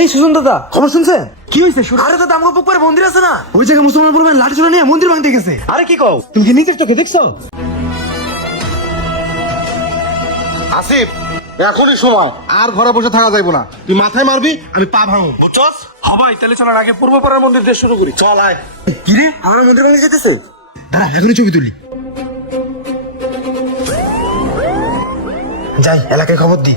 এই সুজন দাদা, খবর শুনছেন? কি হয়েছে? আরে দাদা, আমগো পুকুরে মন্দির আছে না, ওই জায়গায় মুসলমান বলবেন লাঠি চড়া নিয়ে মন্দির ভাঙতে গেছে। আরে কি কও, তুমি কি নিজের চোখে দেখছো? আসিফ, এখনই সময়, আর ঘরে বসে থাকা যাইব না। তুই মাথায় মারবি, আমি পা ভাঙবো, বুঝছস? হবাই, তাহলে চলার আগে পূর্বপাড়ার মন্দির দিয়ে শুরু করি। চল আয়। কি রে, আমার মন্দির ভাঙতে যেতেছে? দাঁড়া, এখনই ছবি তুলি। যাই, এলাকায় খবর দি।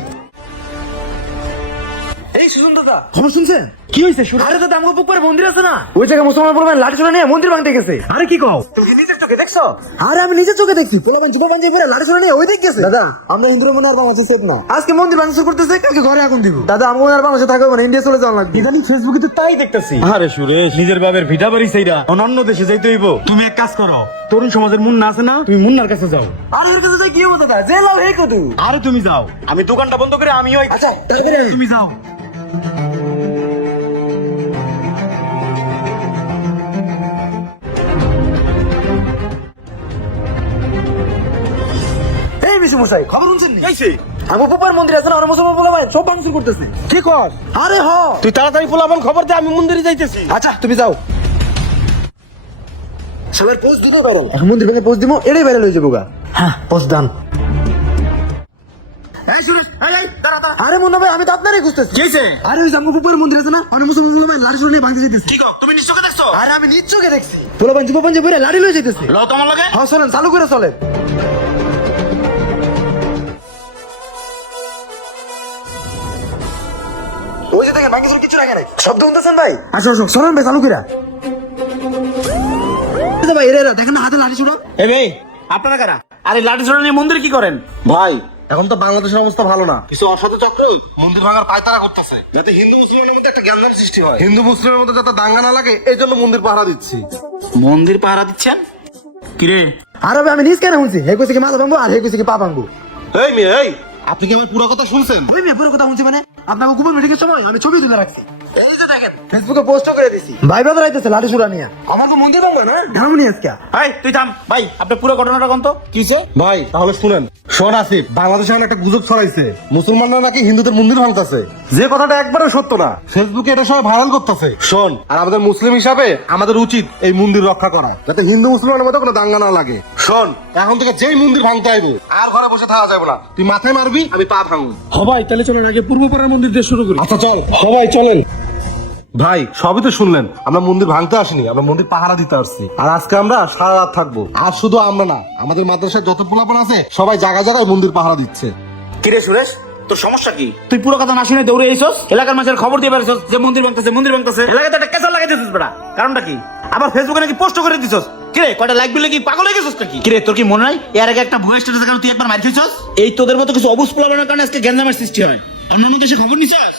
এই সুজন দাদা, খবর শুনছেন? কি হয়েছে? আরে দাদা, আমগো পুকুরে মন্দির আছে না, ওই জায়গায় মুসলমান বলবেন লাঠি চড়া নিয়ে মন্দির ভাঙতে গেছে। আরে কি কও, তুমি কি নিজের চোখে দেখছো? আরে আমি নিজের চোখে দেখছি, পোলাপান যুব পাঞ্জাবি পরে লাঠি চড়া নিয়ে ওই দিক গেছে। দাদা, আমরা হিন্দুর মনে আর বাংলাদেশ সেট না, আজকে মন্দির ভাঙতে শুরু করতেছে, কালকে ঘরে আগুন দিব। দাদা, আমগো আর বাংলাদেশে থাকবে না, ইন্ডিয়া চলে যাওয়া লাগবে। ইদানিং ফেসবুকে তো তাই দেখতেছি। আরে সুরেশ, নিজের বাবের ভিটা বাড়ি সেইরা অন্য দেশে যাইতে হইব। তুমি এক কাজ করো, তরুণ সমাজের মুন্না আছে না, তুমি মুন্নার কাছে যাও। আরে এর কাছে যাই কি হবে দাদা, যে লাভ হে কদু। আরে তুমি যাও, আমি দোকানটা বন্ধ করে আমি ওই আচ্ছা, তারপরে তুমি যাও। এই মিশু মশাই, খবর শুনছেন? যাইছে আমগো পুকুর মন্দির আছে না, ওরা মুসলমান বলবেন সব ভাঙচুর করতেছে। কি কর? আরে হ, তুই তাড়াতাড়ি পোলাপান খবর দে, আমি মন্দিরে যাইতেছি। আচ্ছা তুমি যাও। সবার পোস্ট দিতে ভাইরাল, এখন মন্দির ভেঙে পোস্ট দিব, এটাই ভাইরাল হয়ে যাবো গা। হ্যাঁ, পোস্ট দান। এই সুরেশ, এই দাঁড়া দাঁড়া। আরে মুন্না ভাই, আমি তো আপনারই খুঁজতেছি। কি হইছে? আরে ওই জামগো পুকুর মন্দির আছে না, অনেক মুসলমান বলবেন লাঠি চড়া নিয়ে ভাঙতে যেতেছে। কি কর? তুমি নিশ্চয় দেখছো? আরে আমি নিজ চোখে দেখছি, পোলাপান যুব পাঞ্জাবি পরে লাঠি লয়ে যেতেছে। লও তোমার লগে। হ্যাঁ চলেন, চালু করে চলেন। ওই যে দেখেন ভাঙিচুর কিছু রাখে নাই, শব্দ শুনতেছেন ভাই? আসো আসো, চলেন ভাই, চালু করে। ভাই এরা দেখেন না, হাতে লাঠি চড়া। এ ভাই, আপনারা কারা? আরে লাঠি ছোড়া নিয়ে মন্দিরে কি করেন? ভাই, এখন তো বাংলাদেশের অবস্থা ভালো না, কিছু অসাধু চক্র মন্দির ভাঙার পায়তারা করতেছে, যাতে হিন্দু মুসলিমের মধ্যে একটা গ্যাঞ্জাম সৃষ্টি হয়, হিন্দু মুসলিমের মধ্যে যাতে দাঙ্গা না লাগে, এই জন্য মন্দির পাহারা দিচ্ছি। মন্দির পাহারা দিচ্ছেন? কিরে, আরে ভাই, আমি নিজ কেন শুনছি, হে কইছে কি মাথা ভাঙবো আর হে কইছে কি পা ভাঙবো। এই মেয়ে, এই আপনি কি আমার পুরো কথা শুনছেন? ওই মেয়ে পুরো কথা শুনছি মানে? আপনাকে কুপন মিটিংয়ের সময় আমি ছবি তুলে রাখছি, এই যে দেখেন, ফেসবুকে পোস্ট করে দিছি। ভাই বাদর আইতেছে লাঠি চূড়া নিয়ে, আমার তো মন্দির ভাঙবে না, ঢামনি আজকে। এই তুই থাম ভাই, আপনি পুরো ঘটনাটা কোন তো কিছে? ভাই তাহলে শুনেন। শোন আসিফ, বাংলাদেশে এখন একটা গুজব ছড়াইছে, মুসলমানরা নাকি হিন্দুদের মন্দির ভাঙতেছে, যে কথাটা একবারে সত্য না। ফেসবুকে এটা সবাই ভাইরাল করতেছে। শোন, আর আমাদের মুসলিম হিসাবে আমাদের উচিত এই মন্দির রক্ষা করা, যাতে হিন্দু মুসলমানের মধ্যে কোনো দাঙ্গা না লাগে। শোন, এখন থেকে যেই মন্দির ভাঙতে আইবো, আর ঘরে বসে থাকা যাবে না। তুই মাথায় মারবি, আমি পা ভাঙবো। হবাই, তাহলে চলেন আগে পূর্বপাড়ার মন্দির দিয়ে শুরু করি। আচ্ছা চল, সবাই চলেন। ভাই সবই তো শুনলেন, আমরা মন্দির ভাঙতে আসিনি, আমরা মন্দির পাহারা দিতে আসছি। আর আজকে আমরা সারা রাত থাকবো। আর শুধু আমরা না, আমাদের মাদ্রাসায় যত পোলাপান আছে সবাই জায়গায় জায়গায় মন্দির পাহারা দিচ্ছে। কিরে সুরেশ, তোর সমস্যা কি? তুই পুরো কথা না শুনে দৌড়ে এসেছস, এলাকার মানুষের খবর দিয়ে বেরোছস যে মন্দির ভাঙতেছে মন্দির ভাঙতেছে, এলাকাতে একটা কেসাল লাগাই দিছিস বেটা। কারণটা কি? আবার ফেসবুকে নাকি পোস্ট করে দিছস। কিরে, কয়টা লাইক বিলে কি পাগল হয়ে গেছস নাকি? কিরে, তোর কি মনে নাই এর আগে একটা ভুয়া স্ট্যাটাসের কারণে তুই একবার মার খেয়েছস? এই তোদের মতো কিছু অবুঝ পোলাপানের কারণে আজকে গ্যাঞ্জামের সৃষ্টি হয়। অন্যান্য দেশে খবর নিছস?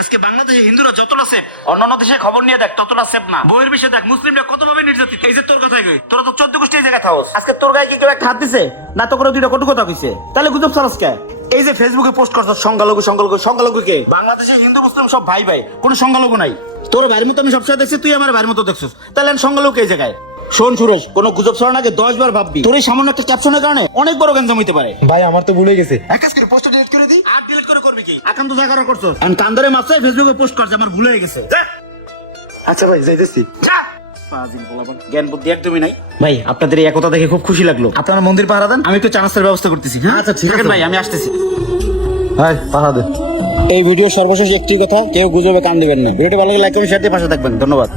আজকে বাংলাদেশে হিন্দুরা যতটা সেফ, অন্যান্য দেশে খবর নিয়ে দেখ ততটা সেফ না। বইয়ের বিষয়ে দেখ মুসলিমরা কতভাবে নির্যাতিত। এই যে তোর কথাই কই, তোরা তো 14 গোষ্ঠী এই জায়গায় থাকস, আজকে তোর গায়ে কি কেউ একটা হাত দিছে না? তো করে দুইটা কটু কথা কইছে, তাহলে গুজব ছড়াস কে? এই যে ফেসবুকে পোস্ট করছস সংখ্যালঘু সংখ্যালঘু সংখ্যালঘু কে? বাংলাদেশে হিন্দু মুসলিম সব ভাই ভাই, কোনো সংখ্যালঘু নাই। তোর ভাইয়ের মতো আমি সবসময় দেখছি, তুই আমার ভাইয়ের মতো দেখছিস, তাহলে সংখ্যালঘু এই জায়গায়? শোন সুরেশ, কোনো গুজব ছড়ানোর আগে 10 বার ভাববি। তোর এই সামান্য একটা ক্যাপশনের কারণে অনেক বড় গ্যাঞ্জাম হইতে পারে। ভাই আমার তো ভুলে গেছে, এক কাজ করে পোস্ট ডিলিট করে দিই। আর ডিলিট করে করবি কি? আকান্ত যা করার করছস, আর কান ধরে মারছস, ফেসবুকে পোস্ট করছ, আমার ভুল হয়ে গেছে। আচ্ছা ভাই, যাইতেছি। জ্ঞান বুদ্ধি একদমই নাই। ভাই আপনাদের এই একতা দেখে খুব খুশি লাগলো। আপনারা মন্দির পাহারা দেন, আমি একটু চানাচের ব্যবস্থা করতেছি। হ্যাঁ আচ্ছা, ঠিক আছে থাকেন ভাই, আমি আসতেছি। হ্যাঁ, পাহারা দে। এই ভিডিও সর্বশেষ একটি কথা, কেউ গুজবে কান দিবেন না। ভিডিওটি ভালো লাগলে লাইক কমেন্ট শেয়ার দিয়ে পাশে থাকবেন। ধন্যবাদ।